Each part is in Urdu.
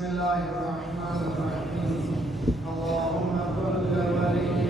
بسم الله الرحمن الرحيم. اللهم كن وليك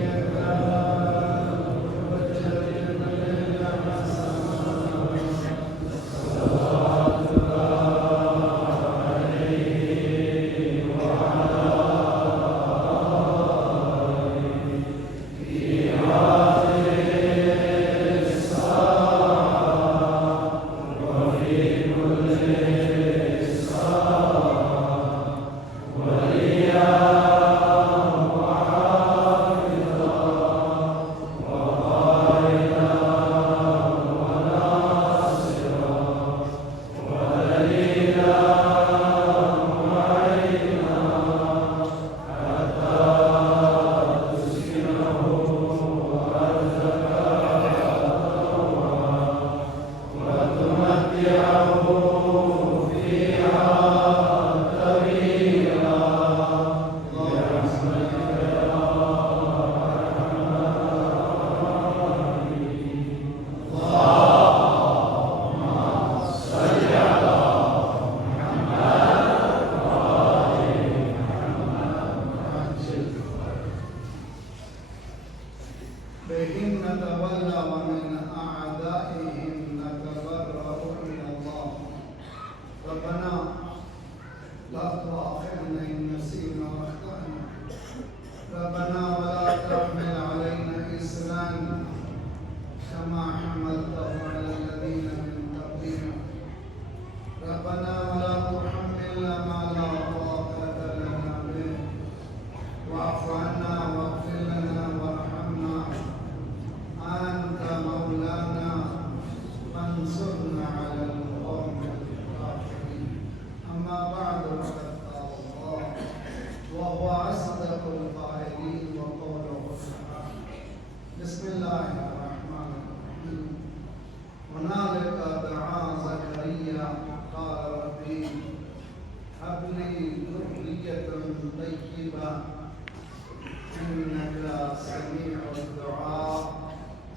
بهم نتولى ومن أعدائهم نتبرأ من الله ربنا لا تؤاخذنا إن نسينا وأخطأنا ربنا ولا تحمل علينا إصرا كما حملته على الذين من قبلنا ربنا ولا تحملنا ما لا طاقة لنا به واعف عنا واغفر لنا وارحمنا أنت مولانا فانصرنا على القوم الكافرين أما بعد فقد قال الله وهو أصدق القائلين وقوله الحق بسم الله الرحمن الرحيم هنالك دعا زكريا قال ربي هب لي ذرية طيبة إنك سميع الدعاء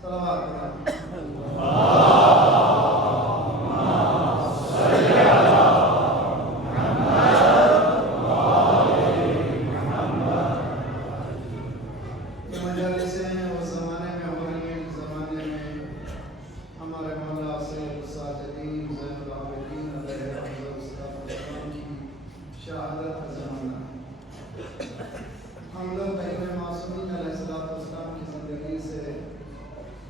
صلوات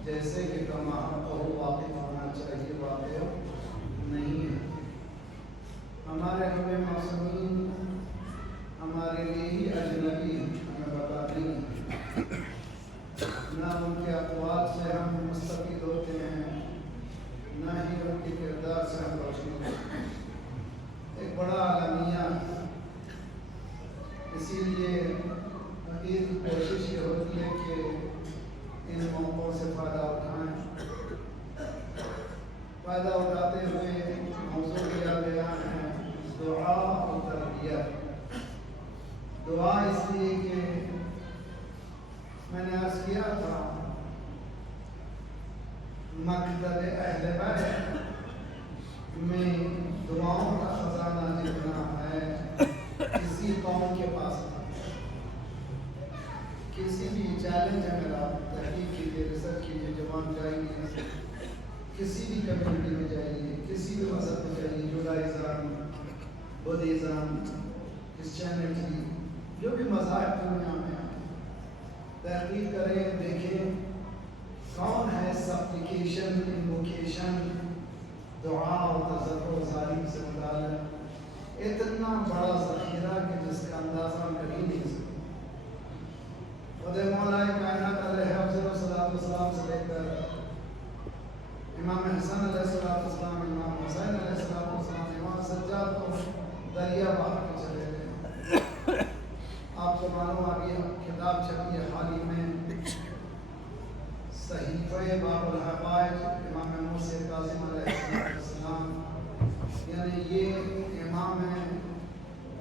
جیسے کہ کما اور واقف ہونا چاہیے واقع نہیں ہے ہمارے ہمیں معصومین ہمارے لیے ہی اجنبی ہیں ہمیں بتاتے ہیں نہ ان کے اقوال سے ہم مستفید ہوتے ہیں نہ ہی ان کے کردار سے ہم روشنی ہوتے ہیں ایک بڑا عالمیہ اسی لیے حقیقی کوشش یہ ہوتی ہے کہ ان موقعوں سے فائدہ اٹھائیں فائدہ اٹھاتے ہوئے موضوع کیا گیا ہے دعا اور تربیت دعا اس لیے کہ میں نے عرض کیا تھا مکتب اہل بیت میں دعاؤں کا خزانہ جتنا ہے کسی قوم کے پاس کسی بھی چیلنج ہے میرا تحقیق کیجیے ریسرچ کیجیے جوان جائیے کسی بھی کمیونٹی میں جائیے کسی بھی مذہب میں جائیے جوڈائزم بدھزم کرسچینٹی جو بھی مذاہب دنیا میں تحقیق کریں دیکھیں کون ہے سپلیکیشن انوکیشن دعا اور تذکر ظالم سے متعلق اتنا بڑا ذخیرہ کہ جس کا اندازہ ہم کر ہی نہیں سکتے خود مولا کائنات علیہ السلام سے لے کر امام حسن علیہ السلام امام حسین علیہ السلام امام سجاد کو دریا باہر کے چلے گئے آپ کو معلوم ابھی کتاب چھپی ہے حال ہی میں صحیفہ باب الحقائق امام موسی کاظم علیہ السلام یعنی یہ امام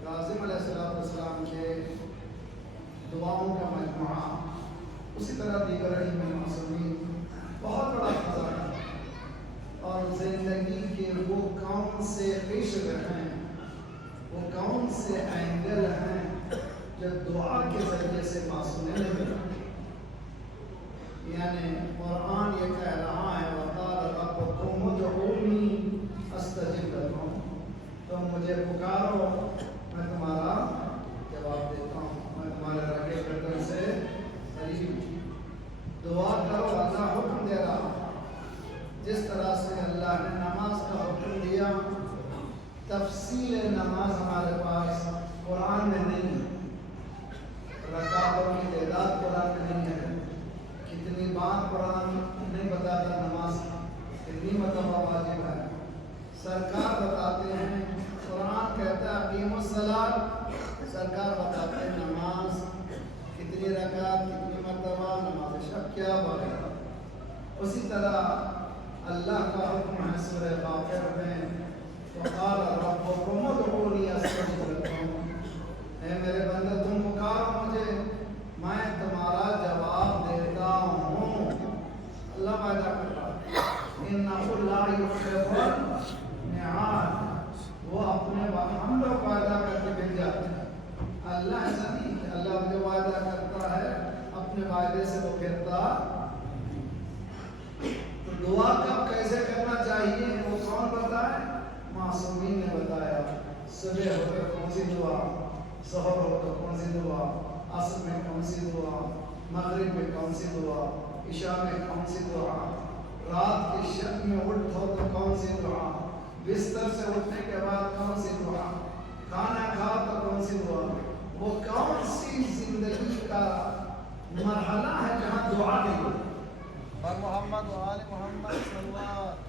کاظم علیہ السلام کے دعاؤں کا مجموعہ اسی طرح دیگر علم معصومین بہت بڑا خزانہ اور زندگی کے وہ کون سے عشق ہیں وہ کون سے اینگل ہیں جو دعا کے ذریعے سے معصومین نے بنائے. یعنی قرآن یہ کہہ رہا ہے وقال ربکم ادعونی استجب لکم، تم مجھے پکارو میں تمہارا جواب دیتا ہوں، میں تمہارے رگے گردن سے قریب ہوں. دعا کرو، اللہ حکم دے رہا. جس طرح سے اللہ نے نماز کا حکم دیا، تفصیل نماز ہمارے پاس قرآن میں نہیں ہے، رکعتوں کی تعداد قرآن میں نہیں ہے، کتنی بار قرآن نہیں بتاتا نماز کتنی مرتبہ واجب ہے. سرکار بتاتے ہیں، قرآن کہتا ہے اقیموا الصلاۃ، سرکار بتاتے ہیں نماز کتنی رکعت کتنی مرتبہ، نماز شب کیا وغیرہ. اسی طرح اللہ کا حکم ہے سورہ غافر میں وقال ربکم ادعونی استجب لکم، اے میرے بندے تم پکارو مجھے میں تمہارا جواب دیتا ہوں. اللہ وعدہ کرتا ہے انہ لا یخلف المیعاد، وہ اپنے ہم لوگ وعدہ کر کے مل جاتے ہیں. اللہ ایسا نہیں کہ اللہ جو وعدہ کرتا ہے اپنے وعدے سے وہ پھرتا. تو دعا کب کیسے کرنا چاہیے وہ کون بتائے؟ معصومین نے بتایا. صبح ہو تو کون سی دعا، ظہر ہو تو کون سی دعا، عصر میں کون سی دعا، مغرب میں کون سی دعا، عشاء میں کون سی دعا، رات کے شب میں اٹھو تو کون سی دعا، بستر سے اٹھنے کے بعد کون سی دعا، کھانا کھاؤ تو کون سی دعا. وہ کون سی زندگی کا مرحلہ ہے جہاں دعا نہیں ہوتی. اور محمد و آل محمد صلی اللہ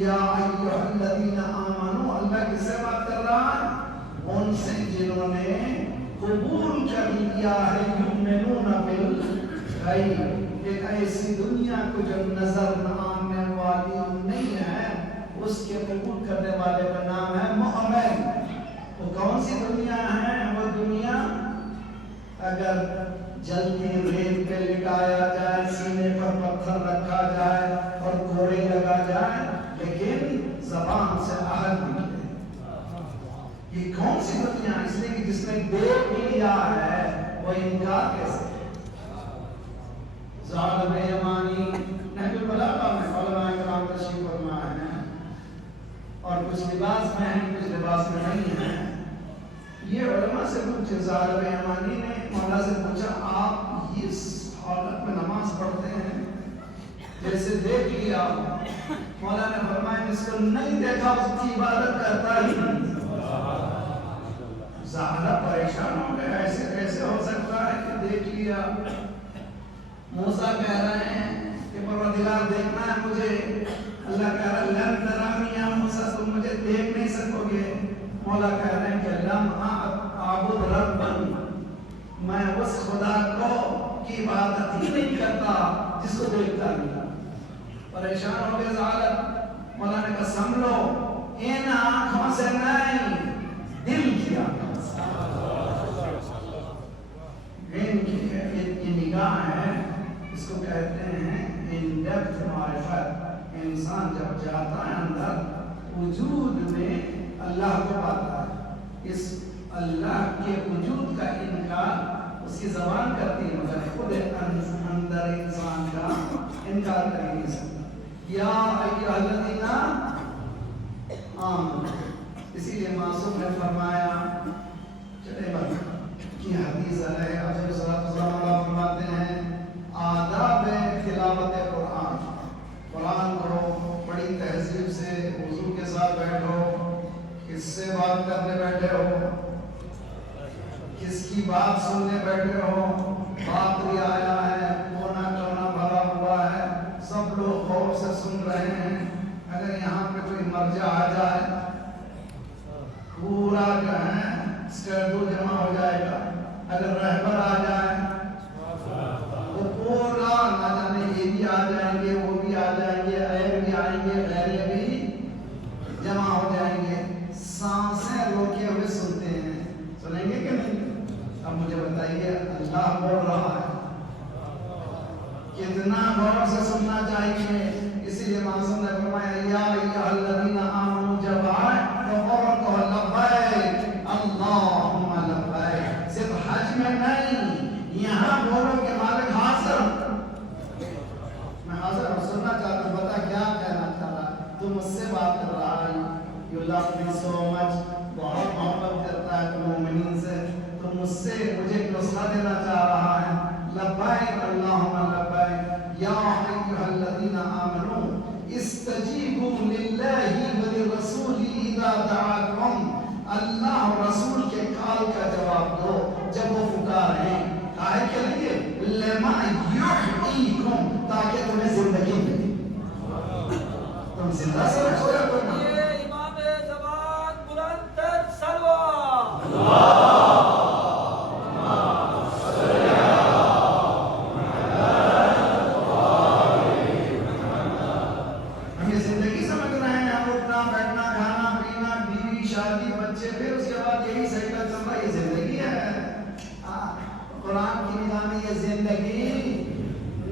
یا ایھا الذین آمنوا، اللہ کس سے بات کر رہا ہے؟ ان سے جنہوں نے قبول کر لیا ہے یؤمنون بالغیب، ایک ایسی دنیا کو جو نظر نہ آنے والی نہیں ہے، اس کے قبول کرنے والے کا نام ہے مؤمن۔ وہ کون سی دنیا ہے؟ وہ دنیا اگر جلدی ریت پہ لٹایا جائے، سینے پر پتھر رکھا جائے اور گھوڑے لگا جائے لیکن زبان سے عہد نکلے، یہ کون سی دنیا؟ اس لیے کہ جس نے دیکھ لیا ہے وہ انکار کیسے؟ ظالم یمانی نبی البلاغہ میں علماء کرام تشریف فرما ہے، اور کچھ لباس میں ہیں کچھ لباس میں نہیں ہیں۔ یہ علماء سے پوچھے، ظالم یمانی نے مولا سے پوچھا آپ اس حالت میں نماز پڑھتے ہیں جیسے دیکھ لیا؟ مولا نے فرمایا جس کو نہیں دیکھا اس کی عبادت کرتا ہی نہیں۔ زہرا پریشان ہو گیا، ایسے کیسے ہو سکتا ہے کہ دیکھ لیا؟ موسیٰ کہہ رہے ہیں کہ پروردگار دیکھنا ہے مجھے، اللہ کہہ رہا ہے لن ترانی یا موسیٰ، تم مجھے دیکھ نہیں سکو گے۔ مولا کہہ رہے ہیں کہ لم اعبد ربا، میں اس خدا کو کی عبادت ہی نہیں کرتا جس کو دیکھتا نہیں۔ پریشان ہو گئے ظالم، مولا نے کہا سمجھو ان آنکھوں سے نہیں، دل کی آنکھوں سے، ان کی یہ نگاہ ہے، اس کو کہتے ہیں ان ڈیپتھ معرفت۔ انسان جب جاتا ہے اندر وجود میں اللہ کو پاتا ہے، اس اللہ کے وجود کا انکار اس کی زبان کرتی ہے مگر خود اندر انسان کا انکار کر نہیں سکتا۔ یا ایھا الذین آمنوا، اسی لیے معصوم نے فرمایا، چلے کی حدیث علیہ الصلوۃ والسلام فرماتے ہیں آداب تلاوت قرآن، قرآن پڑھو بڑی تہذیب سے، وضو کے ساتھ بیٹھو، کس سے بات کرنے بیٹھے ہو، کس کی بات سننے بیٹھے ہو، باقی آیا ہے، کونا کونا بھرا ہوا ہے، سب لوگ خوف سے سن رہے ہیں، اگر یہاں پہ کوئی مرجع آ جائے پورا جو ہے اسٹیڈو جمع ہو جائے گا، اگر رہبر آ جائے تو پورا نہ جانے یہ بھی آ جائیں گے، وہ بھی آ جائیں گے، غیر بھی آئیں گے، غیر بھی جمع ہو جائیں گے، سانسیں روکے ہوئے سنتے ہیں، سنیں گے کہ نہیں؟ اب مجھے بتائیے اللہ بول رہا ہے، کتنا غور سے سننا چاہیے۔ اسی لیے معصوم نے فرمایا یا ایھا الذین آمنوا، جب آئے تو فوراً کہو لبیک اللہم لبیک، صرف حج میں نہیں، یہاں بولو کہ مالک حاضر، میں حاضر ہوں، سننا چاہتا ہوں، بتا کیا کہنا چاہ رہا ہے، تو مجھ سے بات کر رہا ہے، یو لو می سو مچ، بہت محبت کرتا ہے تو مومنین سے، تو مجھ سے مجھے نصرہ دینا چاہ رہا ہے، لبیک اللہم لبیک یا ایھا الذین آمنوا استجیبوا للہ وللرسول اذا دعاکم، اللہ اور رسول کے کال کا جواب دو جب وہ پکاریں، کاہے کے لیے؟ لما یحییکم، تاکہ تمہیں زندگی ملے، تم زندہ سے رکھو یا کوئی نہ۔ یہ امام زمان بلند تر صلوات ہمیں زندگی سمجھ رہے ہیں، ہم اٹھنا بیٹھنا کھانا پینا بیوی شادی بچے، پھر اس کے بعد یہی سائیکل چل رہا ہے، یہ زندگی ہے؟ قرآن کی نگاہ میں یہ زندگی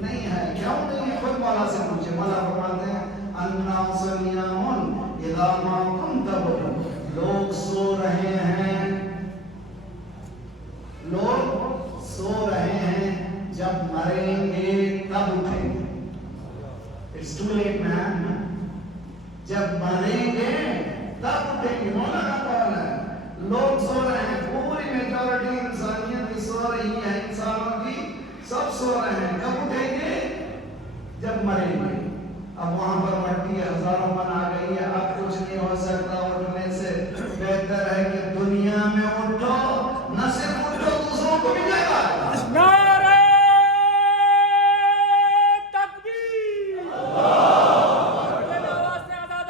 نہیں ہے۔ کیوں نہیں ہے؟ خود مولا سے پوچھے، مولا فرماتے ہیں الناس نیام اذا ما کنتم، لوگ سو رہے ہیں، لوگ سو رہے ہیں، جب مریں گے تب اٹھیں گے۔ It's too late man، جب مریں گے تب اٹھیں گے، مولا کا قول ہے۔ لوگ سو رہے ہیں، پوری میجورٹی انسانیت کی سو رہی ہے، انسانوں کی سب سو رہے ہیں، کب اٹھیں گے؟ جب مریں گے۔ اب وہاں پر مٹی ہزاروں من آ گئی ہے، اب کچھ نہیں ہو سکتا، اٹھنے سے بہتر ہے کہ دنیا میں اٹھو، نہ صرف اٹھو دوسروں کو بھی جگہ۔ نعرہ تکبیر، آواز سے آزاد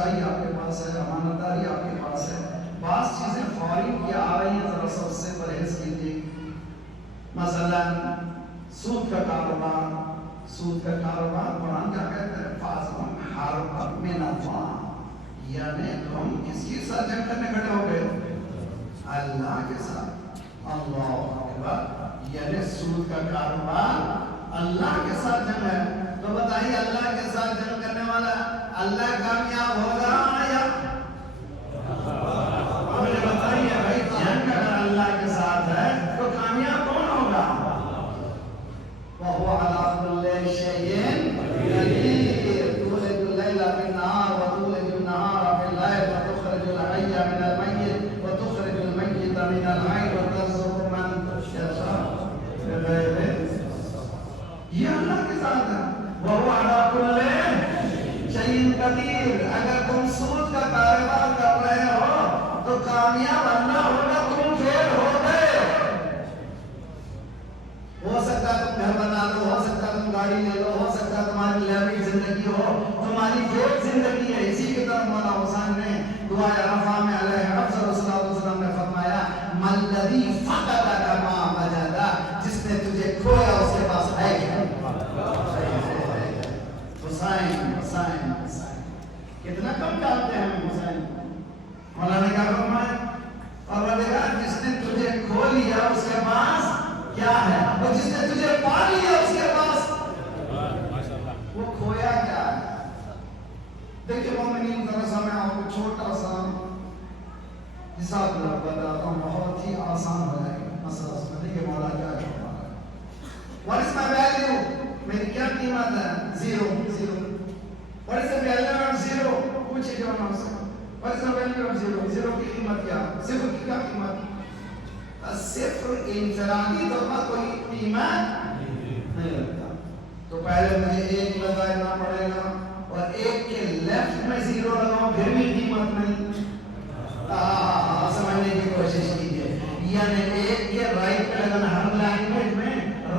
سچائی آپ کے پاس ہے، امانت داری آپ کے پاس ہے. بعض چیزیں فوری کی آ رہی ہیں، ذرا سا اس سے پرہیز کیجیے. مثلا سود کا کاروبار. سود کا کاروبار قرآن کیا کہتا ہے؟ فَأَصْبَحَ حَرْبًا مِنَ اللَّهِ، یعنی تم کس کی ساتھ جنگ کرنے کھڑے ہو گئے؟ اللہ کے ساتھ. اللہ اکبر. یعنی سود کا کاروبار اللہ کے ساتھ جنگ ہے. تو بتائیے اللہ کے ساتھ جنگ کرنے والا اللہ کامیاب ہوگا یا مجھے بتائیے بھائی، جنگ اگر اللہ کے ساتھ ہے تو کامیاب کون ہوگا؟ وَهُوَ عَلَىٰ كُلِّ شَيْءٍ قَدِيرٌ تُولِجُ اللَّيْلَ فِي النَّهَارِ وَتُولِجُ النَّهَارَ فِي اللَّيْلِ وَتُخْرِجُ الْحَيَّ مِنَ الْمَيِّتِ وَتُخْرِجُ الْمَيِّتَ مِنَ الْحَيِّ وَتَرْزُقُ مَن تَشَاءُ بِغَيْرِ حساب. یہ اللہ کے ساتھ ہے. وَهُوَ عَلَىٰ كُلِّ شَيْءٍ قَدِيرٌ. اگر تم سود کا کاروبار کر رہے ہو تو کامیاب اللہ ہوگا، تم فیل ہو گئے. ہو سکتا ہے تم گھر بنا لو، ہو سکتا ہے تم گاڑی لے لو، ہو سکتا ہے تمہاری لیوی زندگی ہو، تمہاری فیل زندگی ہے. اسی کی طرف مولا حسین نے دعائے عرفہ میں علیہ افضل الصلاۃ والسلام نے فرمایا مَلَّذِي فَقَدَكَ مَا وَجَدَ، جس نے تجھے کھویا اس کے پاس ہے کیا؟ حسین حسین حسین. کتنا کم جانتے ہیں ہم حسین. مولا نے کیا فرمایا؟ اور وہ دیکھا جس نے تجھے کھو لیا اس کے پاس کیا ہے، اور جس نے تجھے پا لیا اس کے پاس وہ کھویا کیا ہے. دیکھیں مومنین، ذرا سا میں آپ کو چھوٹا سا حساب بتاتا ہوں، بہت ہی آسان ہو جائے گا مسئلہ سمجھنے کے. مولا کیا فرما رہا ہے؟ What is my value؟ میری کیا قیمت ہے؟ Zero. Zero. What is the value of zero؟ پوچھے جو نام سے What is the value of zero؟ Zero کی قیمت کیا؟ صفر کی کیا قیمت؟ صفر انفرادی طور پر کوئی قیمت نہیں رکھتا. تو پہلے مجھے ایک لگانا پڑے گا اور ایک کے لیفٹ میں زیرو لگاؤں پھر بھی قیمت نہیں. سمجھنے کی کوشش کیجیے. یعنی ایک کے رائٹ میں لگانا، ہر لینگویج میں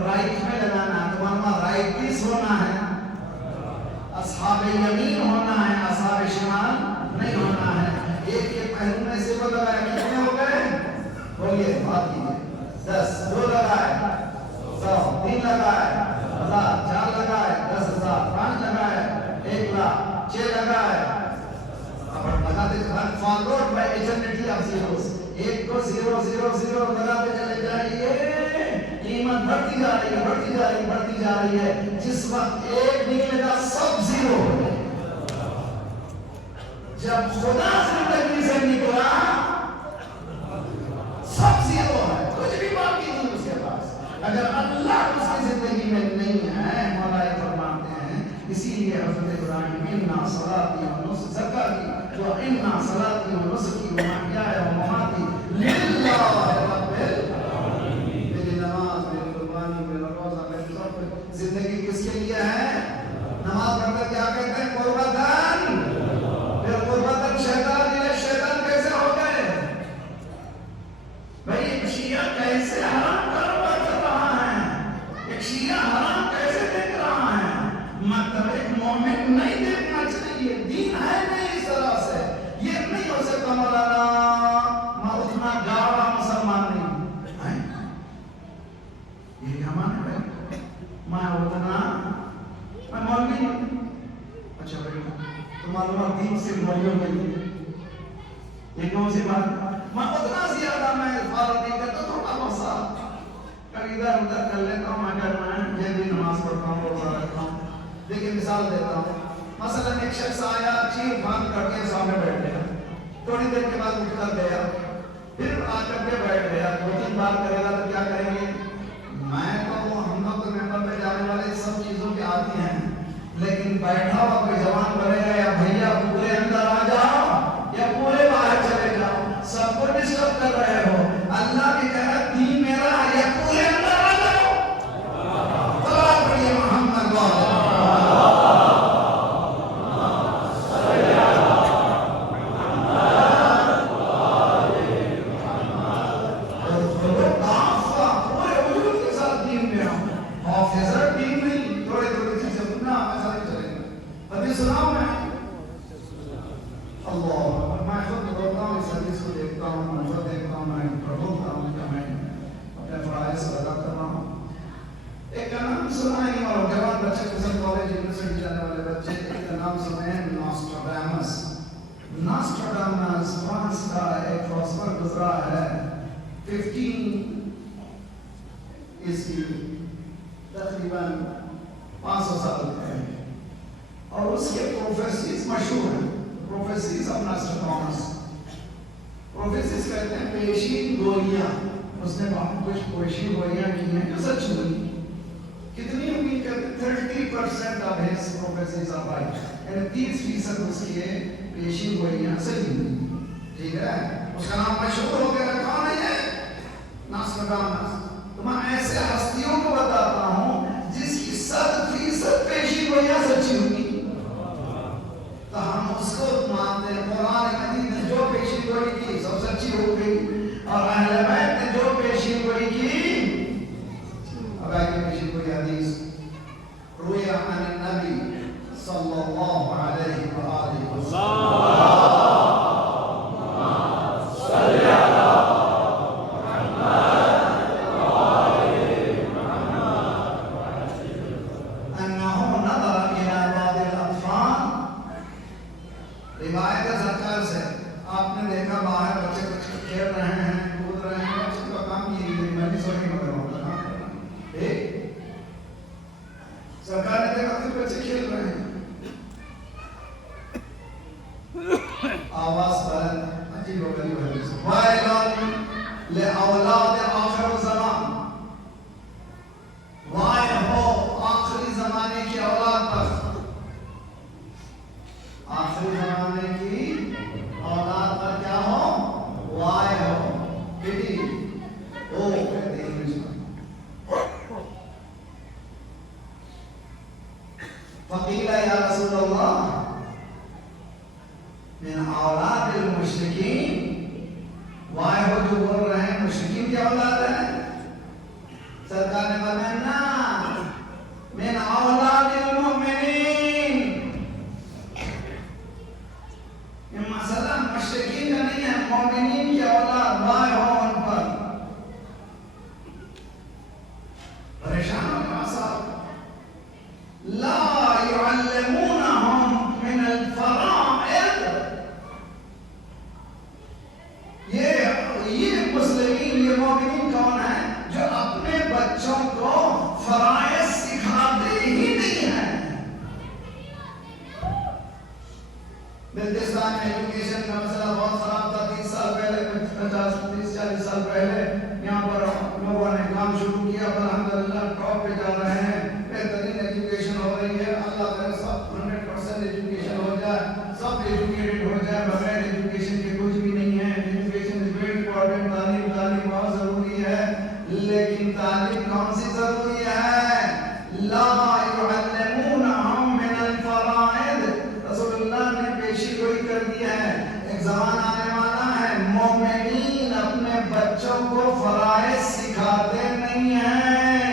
رائٹ میں لگانا. تمہارا رائٹس ہونا ہے، اصحاب یمین ہونا ہے، اصحاب شمال نہیں ہونا ہے. ایک کے پہلو میں زیرو لگایا، کتنے ہو گئے؟ بولیے بات کیجیے. 10. 2 لگائے 100، 3 لگائے 1000، 4 لگائے 10,000، 5 لگائے 1,00,000، 6 لگائے. اب لگاتے ہر followed by eternity of zeros. ایک کو 0 0 0 لگاتے چلے جائیے، قیمت بڑھتی جا رہی ہے، بڑھتی جا رہی ہے، بڑھتی جا رہی ہے. جس وقت ایک نکلے گا سب زیرو ہو جائے. جب خدا زندگی سے نکلا سب زیرو ہے، کچھ بھی باقی نہیں اس کے پاس. اگر اللہ اس کی زندگی میں نہیں ہے، مولا یہ فرماتے ہیں. اسی لیے حضرت ابراہیم اِنَّا صَلَاتِي وَنُسُكِي زکاتی جو اِنَّا صَلَاتِي وَنُسُكِي وَمَحْيَايَ وَمَمَاتِي لِلَّهِ رَبِّ الْعَالَمِينَ. میری نماز، میری قربانی، میرا روزہ، میری سب زندگی کس کے لیے ہے؟ نماز پڑھ کر کیا کہتے ہیں؟ قربتاً. پھر قربتاً شیطان دل شیطان کیسے ہو گئے بھائی؟ ایک شیعہ کیسے حرام کاروبار کر رہا ہے، ایک شیعہ حرام کیسے دیکھ رہا ہے. مطلب ایک مومن نہیں دیکھنا چاہیے. دین ہے نہیں اس طرح سے. یہ نہیں ہو سکتا مولانا میں اتنا گاڑا مسلمان نہیں. یہ کیا مانے بھائی؟ میں اتنا میں مولوی نہیں. اچھا بھائی تو معلومات دین سے مولیوں میں یہ کون سی بات؟ میں اتنا زیادہ میں فالو نہیں کرتا. تھوڑا بہت سا کبھی ادھر ادھر کر لیتا ہوں. اگر میں یہ بھی نماز پڑھتا ہوں، روزہ رکھتا ہوں. دیکھیں مثال دیتا ہوں. مثلا ایک شخص آیا، چیر پھان کر کے سامنے بیٹھ گیا، تھوڑی دیر کے بعد اٹھ کر گیا، پھر آ کر کے بیٹھ گیا. 2-3 بار کرے گا تو کیا کریں گے؟ میں تو ہم لوگ تو ممبر پہ جانے والے سب چیزوں کے عادی ہیں، لیکن بیٹھا ہوا کوئی زبان کرے گا یا بھیا پورے اندر آ جاؤ یا پورے باہر چلے جاؤ، سب کو ڈسٹرب کر رہے ہو. اللہ کی کہہ رہا دین میرا ہے یا پورے اندر آ جاؤ. صلوات پڑھیے محمد والا. اس پر گزرا ہے 15 عیسوی، تقریباً 500 سال پہلے، اور اس کے پروفیسیز مشہور ہیں. Prophecies of master Thomas. Prophecies کہتے ہیں پیشین گوئیاں. اس نے بہت کچھ پیشین گوئیاں کی ہیں جو سچ ہوئی. کتنی امید کرتے 30% of his prophecies are right, یعنی 30% اس کی پیشین گوئیاں صحیح ہوئی. ٹھیک ہے، اس کا نام مشہور ہو گیا. کون ہے یہ؟ ناسٹراڈامس. تو میں ایسے ہستیوں کو بتاتا ہوں جس کی 100% پیشین گوئیاں سچی ہوئی، تو ہم اس کو مانتے ہیں. قرآن مجید نے جو پیشین گوئی کی سب سچی ہو گئی، اور اہل بیت نے جو پیشین گوئی کی. اب آگے پیشین گوئی حدیث روی عن النبی صلی اللہ علیہ وآلہ وسلم. سرکار نے دیکھا پھر بچے کھیل رہے ہیں، آواز بلند عجیب و غریب حدیث. وَيْلٌ لِأَوْلَادِ آخر الزمان. وائل ہو آخری زمانے کی اولاد پر. آخری زمانے کی اولاد پر کیا ہو؟ وائل ہو. پٹی او کہتے ہیں انگلش میں. فقیل یا رسول اللہ من اولاد المشرکین. وائے ہو جو بول رہے ہیں مشرکین کی اولاد ہے. سرکار نے فرمایا نا، من اولاد المؤمنین. یہ مسئلہ مشرکین کا نہیں ہے، مومنین کی اولاد. وائے ہو ان پر. پریشان ہو گیا صاحب. لا يعلمونهم من الفرائض. یہ مسلمین، یہ مومنین کون ہیں جو اپنے بچوں کو فرائض سکھاتے ہی نہیں ہیں. بلتستان میں ایجوکیشن کا مسئلہ بہت خراب تھا 30 سال پہلے، 40 سال پہلے. یہاں پر لوگوں نے کام شروع کیا، الحمدللہ ٹاپ پہ جا رہے ہیں. بہترین ایجوکیشن ہو رہی ہے. اللہ کرے سب 100% ایجوکیشن ہو جائے، سب ایجوکیٹڈ ہو جائے. بغیر ایجوکیشن کے کچھ بھی نہیں ہے. Education is very important. تعلیم بہت ضروری ہے، لیکن تعلیم کون سی ضروری ہے؟ لا يعلمونهم من الفرائض. رسول اللہ نے پیشی گوئی کر دی ہے. ایک زمان آنے والا ہے مومنین اپنے بچوں کو فرائض سکھاتے نہیں ہیں،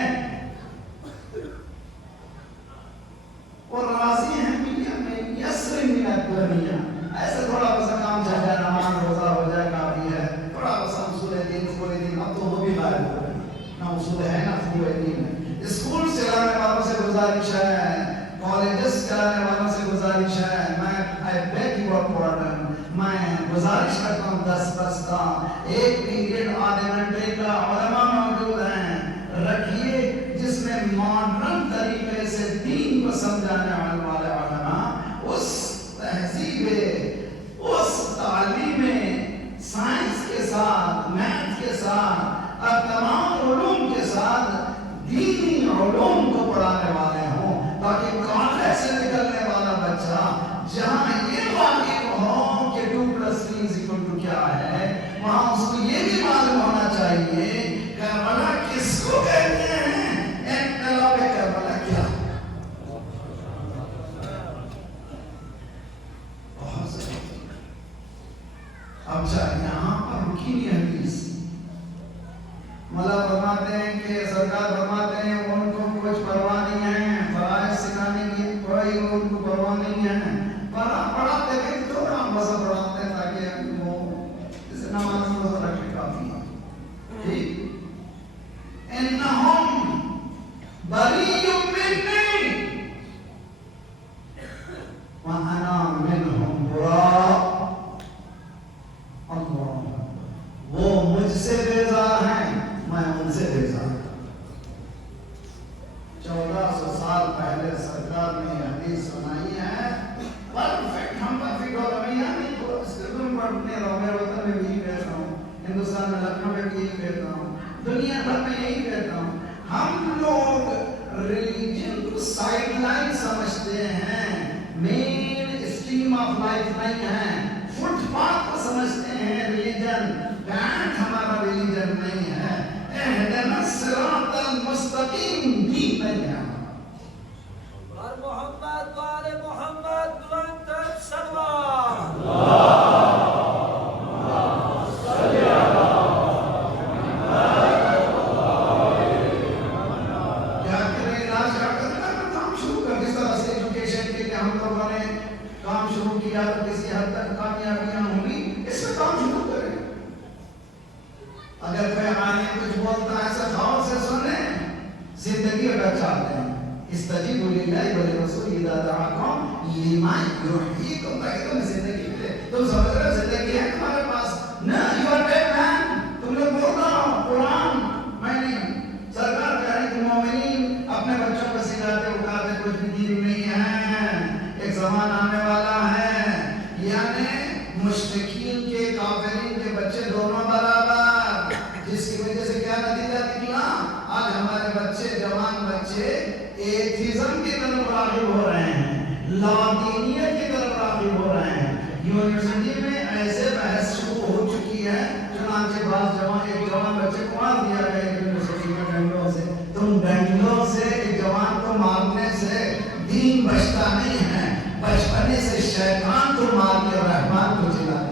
اور راضی ہیں دنیا میں یسر من الدنیا. ایسے تھوڑا بسا کام چل جائے، نماز روزہ ہو جائے کافی ہے. تھوڑا بسا اصول دین فول دین اب تو وہ بھی غائب ہو گئے. نہ اصول ہے نہ فول دین ہے. اسکول چلانے والوں سے گزارش ہے، کالجز چلانے والوں سے گزارش ہے. میں I beg your pardon. میں گزارش کرتا ہوں 10 کا ایک پیریڈ آدھے گھنٹے کا علماء موجود ہیں، رکھیے جس میں ماڈرن طریقے سے دین کو سمجھانے والے علماء اس تہذیب، اس تعلیم سائنس کے ساتھ، میتھ کے ساتھ اور تمام علوم کے ساتھ دینی علوم کو پڑھانے والے ہوں، تاکہ کالج سے نکلنے والا بچہ جہاں یہ واقف ہو کہ 2+3 کیا ہے، وہاں اس کو یہ بھی معلوم ہونا چاہیے کربلا کس کو کہتے ہیں، انقلاب کربلا کیا. بہت ضروری. اب یہاں پر رکی نہیں حدیث. مولا فرماتے ہیں کہ سرکار فرماتے ہیں ان کو کچھ پرواہ نہیں ہے فرائض سکھانے کی، کوئی ان کو پرواہ نہیں ہے. پڑھاتے ہیں تھوڑا بسا پڑھاتے ہیں تاکہ وہ اس نماز روزہ رکھ کے کافی ہے. ٹھیک. انہم بریء منی وانا منہم براء. اللہ مجھ سے بیزار ہیں، میں ان سے بیزار ہوں۔ 1400 سال پہلے سرکار نے یہ حدیث سنائی ہے، پرفیکٹ ہم پرفیکٹ ہو رہے ہیں، یعنی تو اسکرپن پڑھنے رہو، میرے وطن میں بھی یہی کہتا ہوں، ہندوستان میں لکھنؤ میں بھی یہی کہتا ہوں، دنیا بھر میں یہی کہتا ہوں، ہم لوگ ریلیجن کو سائیڈ لائن سمجھتے ہیں، مین اسٹریم آف لائف نہیں ہے، فٹ پاتھ کو سمجھتے ہیں ریلیجن، بینڈ ہمارا ریلیجن نہیں ہے، اہدنا الصراط المستقیم دین نہیں ہے۔ اور محمد وآل محمد بلند تر صلوات۔ کیا کریں علاج کا کرنا کام شروع کر، جس طرح سے ایجوکیشن کے لیے ہم لوگوں نے کام شروع کیا تو کسی حد تک کامیابیاں ہوں گی، اس میں کام شروع کریں۔ اگر کوئی عالم کچھ بولتا ہے صرف غور سے سنیں، زندگی اگر چاہتے ہیں استجیبوا للہ ولرسولہ اذا دعاکم لما یحییکم، تاکہ تمہیں زندگی ملے۔ تم سمجھ رہے ہو زندگی ہے تمہارے پاس؟ نہ، یو آر ڈیڈ مین، تم لوگ بول رہا ہو قرآن میں نہیں۔ سرکار کہہ رہی کہ مومنین اپنے بچوں کو سکھاتے اکھاتے کچھ بھی دین نہیں ہے، ایک زمان آنے والا ہے، یعنی مشرکین کے کافرین کے بچے دونوں برابر، جس کی وجہ سے کیا نتیجہ نکلا؟ آج ہمارے بچے، جوان بچے ایتھیزم کی طرف راغب ہو رہے ہیں، لاطینیت کی طرف راغب ہو رہے ہیں۔ یونیورسٹی میں ایسے بحث شروع ہو چکی ہے، چنانچہ بعض ایک جوان بچے کو مار دیا گیا یونیورسٹی میں ڈنڈوں سے۔ تم ڈنڈوں سے ایک جوان کو مارنے سے دین بچتا نہیں ہے، بچپنے سے شیطان کو مار کے رحمان کو جلا دے۔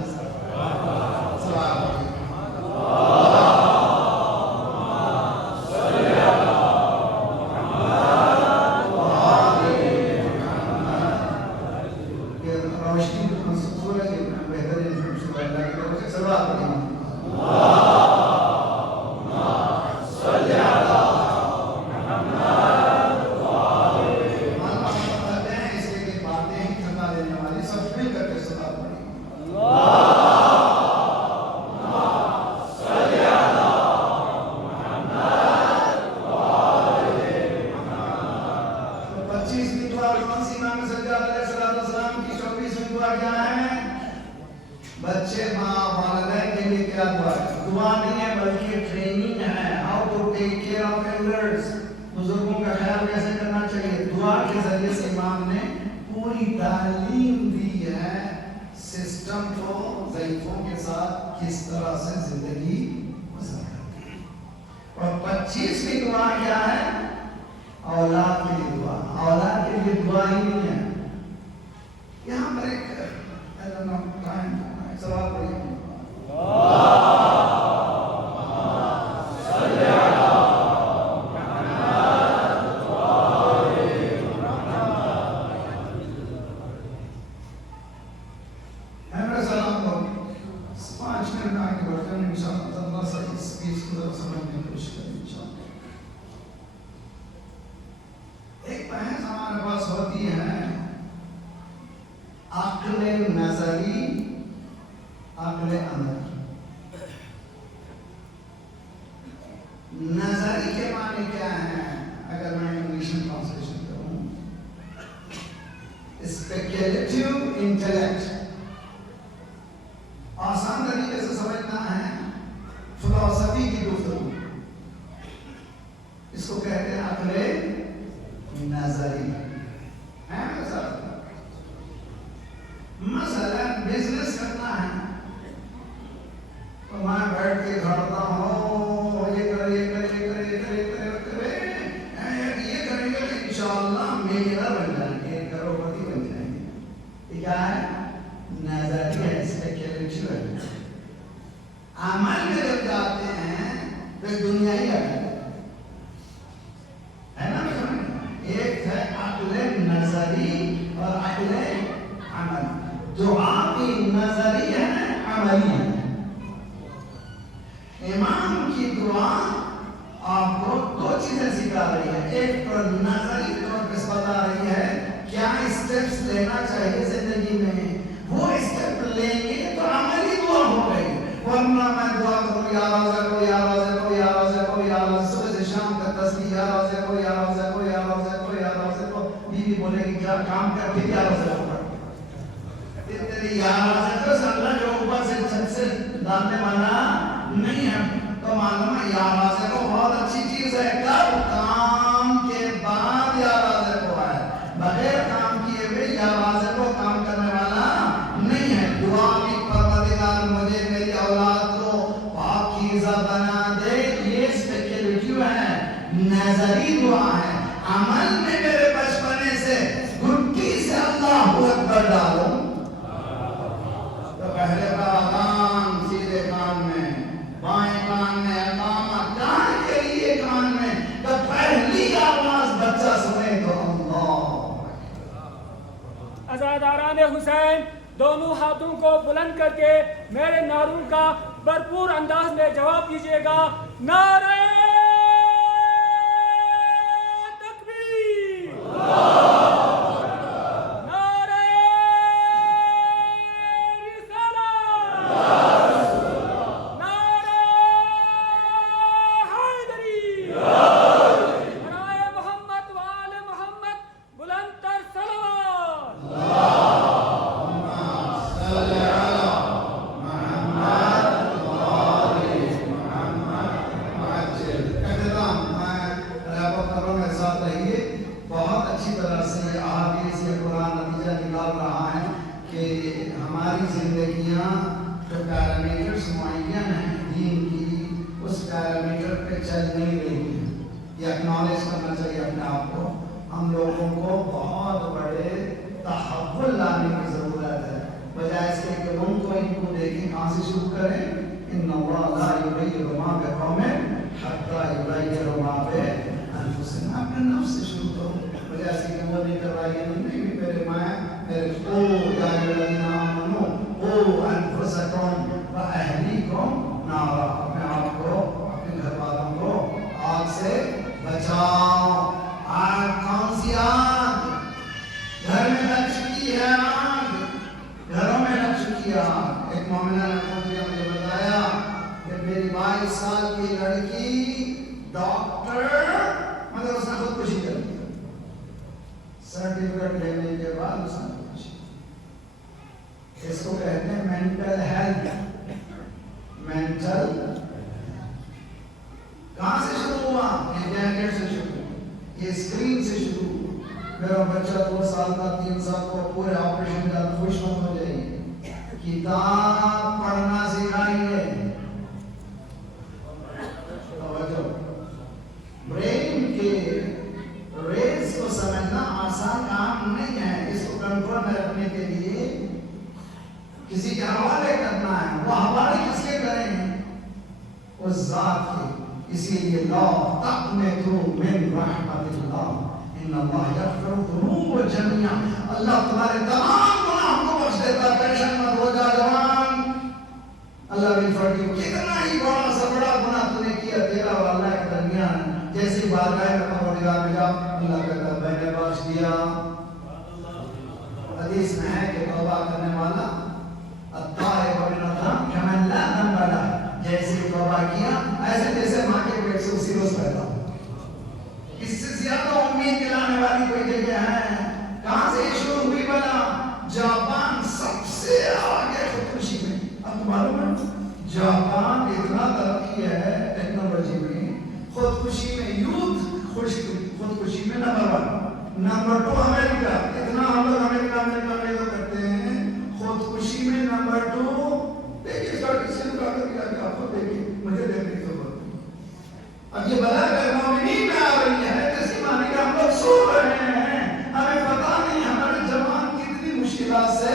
بچے ماں والدین کے لیے کیا دعا ہے؟ دعا نہیں ہے بلکہ ٹریننگ ہے، how to take care of elders, بزرگوں کا خیال کیسے کرنا چاہیے۔ دعا کے ذریعے سے امام نے پوری تعلیم دی ہے سسٹم کو ضعیفوں کے ساتھ کس طرح سے زندگی گزارنا۔ اور 25ویں دعا کیا ہے؟ اولاد کے لیے دعا۔ اولاد کے لیے دعا ہی نہیں ہے، یہاں پر ایک سوال پڑھیے۔ ایک بحث ہمارے پاس ہوتی ہے عقل نظری، عقل عملی۔ نظری کے معنی کیا ہے؟ اگر میں انگلش میں ٹرانسلیشن کروں، اسپیکولیٹو انٹلیکٹ، آسان طریقے سے سمجھنا ہے، فلسفی کی گفتگو، اس کو کہتے ہیں عقل نظری۔ مثلا بزنس کرنا ہے تو میں بیٹھ کے گھڑتا ہوں، یہ کرے یہ کرے یہ کرے یہ کرے یہ کریں گے تو انشاءاللہ میلر بن جائیں گے، کروڑپتی بن جائیں گے۔ یہ کیا ہے؟ نظری ہے، اسپیکولیٹو ہے۔ عمل میں جب جاتے ہیں تو دنیا ہی ہے نا۔ ایک ہے عقل نظری اور عقل عملی۔ دعا کی نظری ہے، عملی ہے۔ امام کی دعا آپ کو دو چیزیں سکھا رہی ہے، ایک تو نظری طور پر بتا رہی ہے کیا اسٹیپس لینا چاہیے زندگی میں، وہ اسٹیپ لیں گے تو عملی دعا ہو گئی، ورنہ نہ میں دعا کروں یا رازق ہو یا رازق ہو یا رازق ہو یا رازق، صبح سے شام تک تسبیح یا رازق ہو یا رازق ہو یا رازق ہو یا رازق ہو. بیوی بولے گی جا کام کر کے یا رازق ہو. تیری یا رازق ہو اللہ جو اوپر سے چھت سے ڈالنے والا نہیں ہے. تو معلوم ہے یا رازق ہو بہت اچھی چیز ہے. کب کام کے بعد یا رازق ہو ہے، بغیر کام کیے ہوئے یا رازق ہو کام کرنے والا نہیں ہے. دعا بھی پروردگار مجھے میری اولاد کو پاکیزہ بنا دے، یہ اسپیشلٹی ہے، نظری دعا ہے. عمل میں میرے بچپنے سے گھٹی سے اللہ اکبر ڈالو تو پہلے کا اذان سیدھے کان میں، بائیں کان میں اقامت، کان کے لیے کان میں، تو پہلی آواز بچہ سنے تو اللہ. عزاداران حسین دونوں ہاتھوں کو بلند کر کے میرے نعروں کا بھرپور انداز میں جواب دیجیے گا. نعرہ تکبیر، نعرہ رسالت، نعرہ حیدری، نعرہ محمد و آل محمد، بلند تر صلوات. بہت اچھی طرح سے احادیث یا قرآن نتیجہ نکال رہا ہے کہ ہماری زندگیاں جو پیرامیٹرز معین ہیں دین کی، اس پیرامیٹر پہ چل نہیں رہی ہیں. یہ اکنالج کرنا چاہیے اپنے آپ کو. ہم لوگوں کو بہت بڑے تحول لانے کی ضرورت ہے، بجائے اس کے کہ ان کو دیکھیں کہاں سے شروع کریں. ان اللہ لا یغیر ما بقوم حتی یغیروا ما بانفسہم. اپنے نفس سے شروع کرو، بجائے اس کے کہ وہ نہیں کر رہا ہے نہیں میرے ماں میرے او یا الذین آمنوا قوا انفسکم واہلیکم نارا. اپنے آپ کو اپنے گھر والوں کو آگ سے بچاؤ. آگ کون سی آگ؟ گھر میں لگ چکی ہے آگ، گھروں میں لگ چکی ہے آگ. ایک مومنہ نے مجھے بتایا کہ میری 22 سال کی لڑکی ڈاکٹر مگر اس نے خودکشی کر دی. سرٹیفکیٹ لینے کے بعد اس نے خودکشی. اس کو کہتے ہیں مینٹل ہیلتھ. مینٹل کہاں سے شروع ہوا؟ انٹرنیٹ سے شروع، یہ اسکرین سے شروع. میرا بچہ 2 سال کا 3 سال کو پورے آپریشن کا خوش ہو جائے. کتاب پڑھنا سکھائیے. برین کے ریز کو سمجھنا آسان کام نہیں ہے. اس کو کنٹرول میں رکھنے کے لیے کسی کے حوالے کرنا ہے. وہ حوالے کس کے کریں گے؟ اس ذات کے. اسی لیے لا تقنطوا من رحمت اللہ ان اللہ یغفر الذنوب جميعا. اللہ تمہارے تمام گناہوں کو بخش دیتا. ٹینشن مت ہو جا جوان، اللہ will forgive. کتنا ہی بڑا سا بڑا گناہ تو نے کیا، تیرا اور اللہ کے درمیان جیسی بارگاہ میں پروردگار میں جا، اللہ کہتا میں نے بخش دیا. حدیث میں ہے کہ توبہ کرنے والا التائب من الذنب کمن لا ذنب له. جیسے توبہ کیا ایسے جیسے ماں کے پیٹ سے اسی روز پیدا ہو. اس سے زیادہ امید دلانے والی کوئی جگہ ہے؟ کہاں سے یہ شروع ہوئی بنا؟ جاپان سب سے آگے خودکشی میں. اب تو معلوم ہے جاپان اتنا ترقی ہے ٹیکنالوجی میں، خودکشی میں یوتھ خودکشی میں نمبر 1. نمبر 2 امریکہ. اتنا ہم لوگ امریکہ کرتے ہیں، خودکشی میں نمبر 2. دیکھیے اس کا کسی کا کیا آپ کو دیکھیے، مجھے دیکھنے کی ضرورت نہیں. اب یہ بلا کر مومنین میں آ رہی ہے جیسی معنی کہ ہم لوگ سو رہے ہیں، ہمیں پتا نہیں ہمارے جوان کتنی مشکلات سے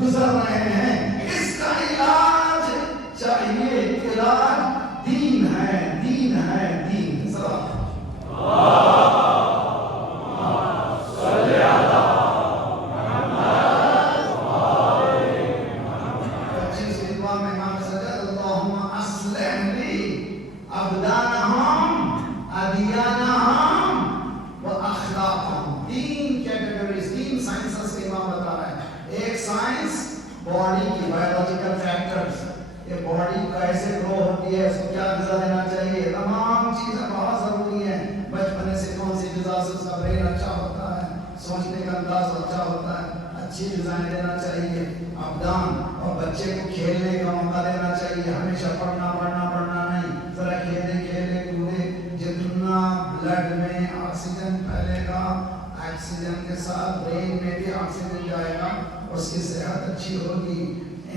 گزر رہے ہیں. اس کا علاج چاہیے. علاج دین ہے، دین ہے، دین. غذا دینا چاہیے. تمام چیزیں بہت ضروری ہیں. بچپنے سے کون سی غذا سے اس کا برین اچھا ہوتا ہے, سوچنے کا انداز اچھا ہوتا ہے, اچھی غذائیں دینا چاہیے. ابدان اور بچے کو کھیلنے کا موقع دینا چاہیے. ہمیشہ پڑھنا نہیں, ذرا کھیلے کودے. جتنا بلڈ میں آکسیجن پھیلے گا, آکسیجن کے ساتھ برین میں بھی آکسیجن جائے گا, اس کی صحت اچھی ہوگی.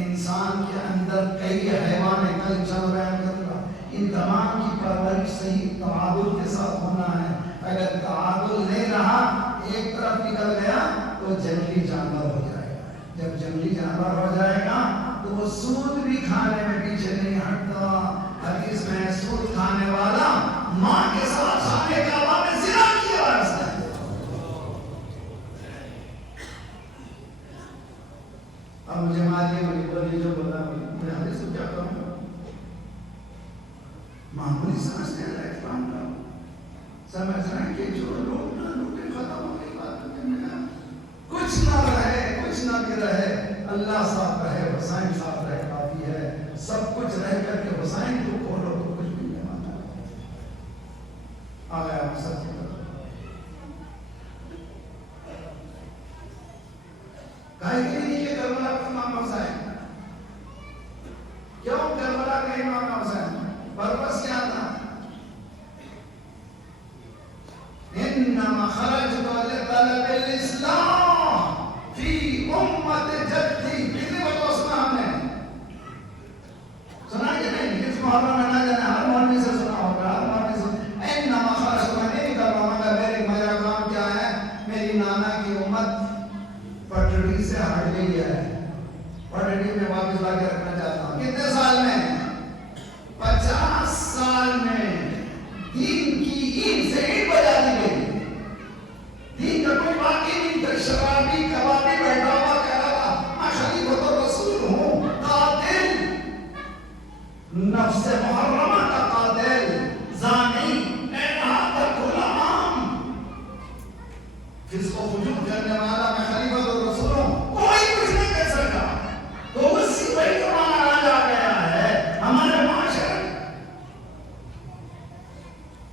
انسان کے اندر کئی حیوان ہیں, کل انشاءاللہ بیان کروں گا. ان تمام کی پرورش صحیح تعادل کے ساتھ ہونا ہے. اگر تعادل نہیں رہا, ایک طرف نکل گیا تو جنگلی جانور ہو جائے گا. جب جنگلی جانور ہو جائے گا تو وہ سود بھی کھانے میں پیچھے نہیں ہٹتا. حدیث میں سود کھانے والا ماں کے ساتھ کھانے کے علاوہ زنا کیا ہے. اب مجھے مالیے بولی جو بولا, میں حدیث کو کیا کروں, معمولی سمجھتے ہیں احترام کا, سمجھ رہے ہیں کہ جو لوگ نہ لوٹے ختم ہو گئی بات کرنے میں, کچھ نہ رہے, کچھ نہ بھی رہے, اللہ ساتھ رہے, حسین ساتھ رہے کافی ہے. سب کچھ رہ کر کے حسین کو کھولو تو کچھ بھی نہیں مانا. آ گیا سچ کہ کربلا کا امام حسین, کیوں کربلا کا امام حسین, پرپس کیا تھا؟ انما خرجت لطلب الاسلام فی امت جدی. کتنی بار سنا ہم نے, سنا کہ نہیں؟ کس محرم میں نہ جانے, ہر مولوی سے سنا ہوگا, ہر مولوی سے. انما خرجت, میں نہیں نکل رہا ہوں, میرا کام کیا ہے, میری نانا کی امت پٹڑی سے ہٹ گئی ہے, پٹڑی میں واپس لا کے رکھنا چاہتا ہوں. کتنے سال میں؟ 50 سال میں دین کی اینٹ سے اینٹ بجا دی گئی. دین کا کوئی باقی نہیں تھا. شرابی کبابی بیٹھا ہوا کہہ رہا تھا میں خلیفۃ الرسول ہوں, قاتل, نفس محرمہ کا قاتل, زانی, غلام, فسق و فجور کرنے والا, میں خلیفۃ الرسول ہوں, کوئی کچھ نہیں کر سکتا. تو اسی وہی زمانہ آج آ گیا ہے ہمارے معاشرے.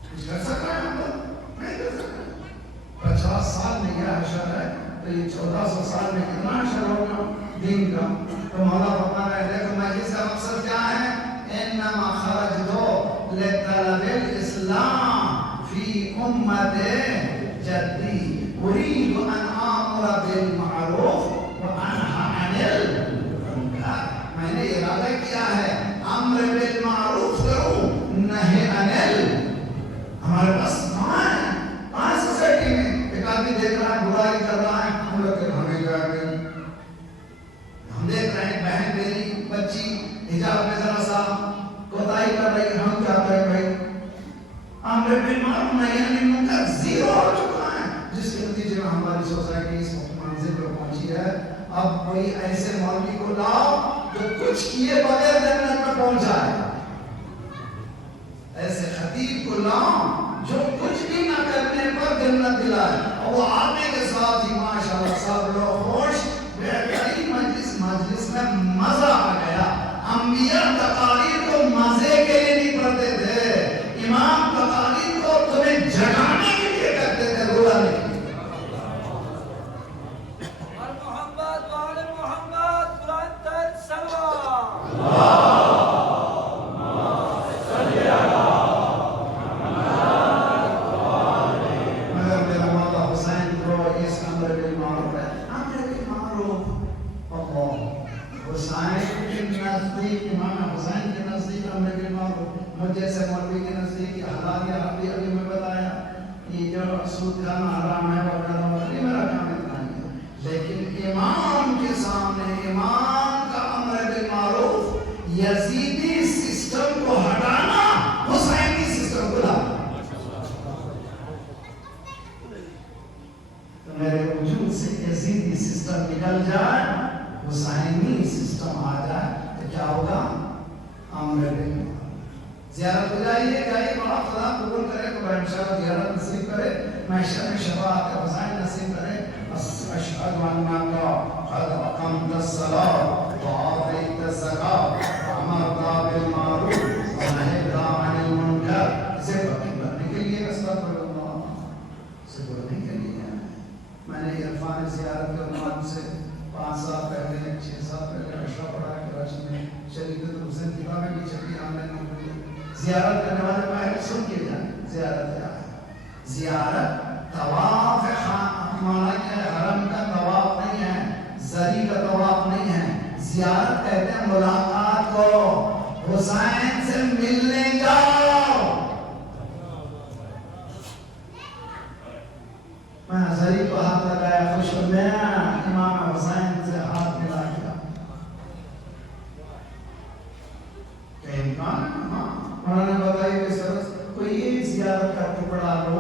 کچھ کر سکتا ہے ہم لوگ نہیں کر سکتے. 50 سال میں یہ حشر ہے تو یہ 1400 سال میں کتنا حشر ہوگا دین کا. تو مولا فرما رہے ہیں, دیکھو مجلس کا مقصد کیا ہے, انما خرجت لطلب الاسلام فی امت جدی اريد ان امر بالمعروف وانهى عن المنکر. میں نے ارادہ کیا ہے امر بالمعروف کروں, نہی عن ہمارے پاس کہاں سوسائٹی میں ایک آدمی دیکھ رہا ہے برائی کر رہا ہے, ہم لوگ کہ ہمیں کیا کریں. ہم دیکھ رہے ہیں بہن میری بچی حجاب میں ذرا سا کوتاہی کر رہی ہے, ہم کیا کریں بھائی. امر بالمعروف نہی عن المنکر زیرو ہو چکا ہے, جس کے نتیجے میں ہماری سوسائٹی اس منزل پر پہنچی ہے. اب کوئی ایسے مولوی کو لاؤ جو کچھ کیے بغیر جنت میں پہنچا ہے, ایسے خطیب کو لاؤ جو کچھ بھی نہ کرنے پر جنت دلائے, اور وہ آنے کے ساتھ ہی ماشاءاللہ سب لوگ خوش. بہترین مجلس میں مزہ آ گیا. انبیاء تقاریر کو مزے کے لیے نہیں پڑھتے تھے, امام تقاریر کو تمہیں جگانے کے لیے کرتے تھے, رولانے کے لیے. جیسے مولوی کے نزدیک حلال یا حرام, ابھی میں بتایا یہ جو سود کھانا حرام ہے وغیرہ وغیرہ, میرا کام اتنا ہی ہے. لیکن امام کے سامنے امام کا امر بالمعروف یزیدی سسٹم کو ہٹانا, حسینی سسٹم کو لانا. تو میرے وجود سے یزیدی سسٹم نکل جائے, حسینی سسٹم آ جائے, تو کیا ہوگا, امر بالمعروف. زیارت ہو جائیے, جائیے, بڑا خدا قبول کرے تو انشاءاللہ زیارت نصیب کرے, محشر میں شفاعت کا فضائل نصیب کرے. اشہد انک قد اقمت الصلاۃ وآتیت الزکاۃ وامرت بالمعروف ونہیت عن زیارت کرنے والے پہلے سن کے جائیں زیارت کیا ہے. زیارت طواف مانا کہ حرم کا طواف نہیں ہے, زری کا طواف نہیں ہے. زیارت کہتے ہیں ملاقات کو, حسین سے ملنے جاؤ. میں زری کو ہاتھ لگایا, خوش ہو گیا, امام حسین سے ہاتھ ملا دیا. کہ امکان ہے؟ ہاں, انہوں نے بتایا کہ سر کوئی یہ زیارت کا ٹکڑا لو,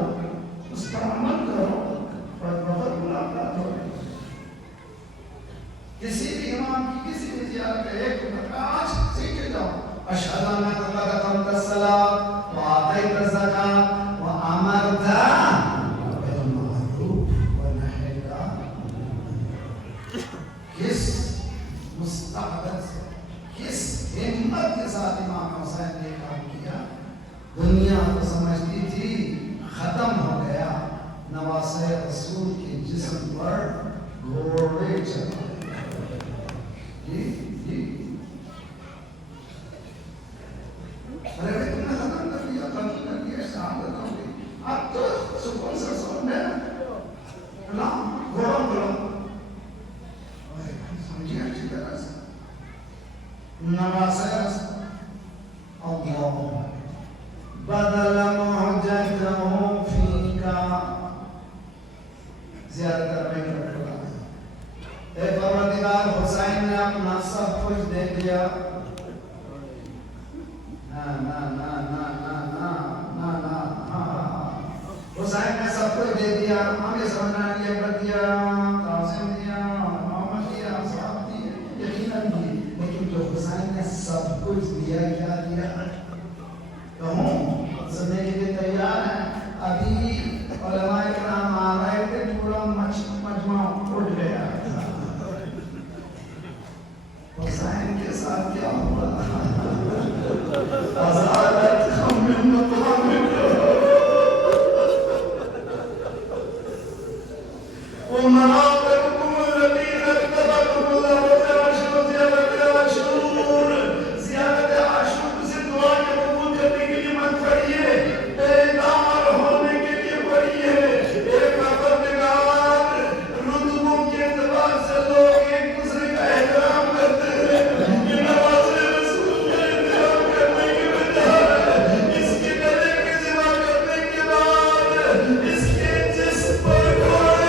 اس پر عمل کرو اور بہت ملاقات ہو. کسی بھی امام کی کسی بھی زیارت کا ایک مرتبہ آج سیکھ جاؤ. اشہد ان لا الہ الا اللہ وانت الصلاۃ وآتیت الزکاۃ وامرت بالمعروف ونہیت. کس مستعد سے, کس ہمت کے ساتھ امام حسین نے کام کیا. دنیا تو سمجھتی تھی ختم ہو گیا, نواسہ رسول کے جسم پر گھوڑے چلا. ارے تم نے ختم کر دیا, ختم کر دیا, شہادت ہو گئی, اب تو سکون سے سو میں گھوڑا بولو. سمجھیے اچھی طرح سے نواسہ رسول اللہ بدل محجتہ فیکا. زیادہ تر میں کرتا ہے اے پروردگار, حسین نے اپنا سب کچھ دے دیا. حسین نے سب کچھ دے دیا. ہمیں سمجھنا یہ کر دیا, قاسم دیا, محمد دیا, صاحب دیے, یقیناً دیے, لیکن جو حسین نے سب کچھ دیا, کیا دیا کہوں سننے کے لیے تیار ہیں. ابھی علماء کرام آ رہے تھے, پورا مجمع اٹھ گیا. حسین کے ساتھ کیا ہوا, ازالت ہم من مقام ومناقبكم الذين اتبعكم الله وزيارة عاشور. زیارت عاشور سے دعا کے قبول کرنے کے لیے مت پڑھیے, بیدار ہونے کے لیے پڑھیے. ایک پروردگار رتبوں کے اعتبار سے لوگ ایک دوسرے کا احترام کرتے ہیں. یہ نوازے رسول کا احترام کرنے کے بجائے اس کے گلے کی ذبح کرنے کے بعد اس کے جسم پر گھوڑے.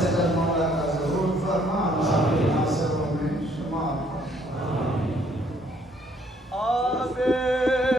سے کرتے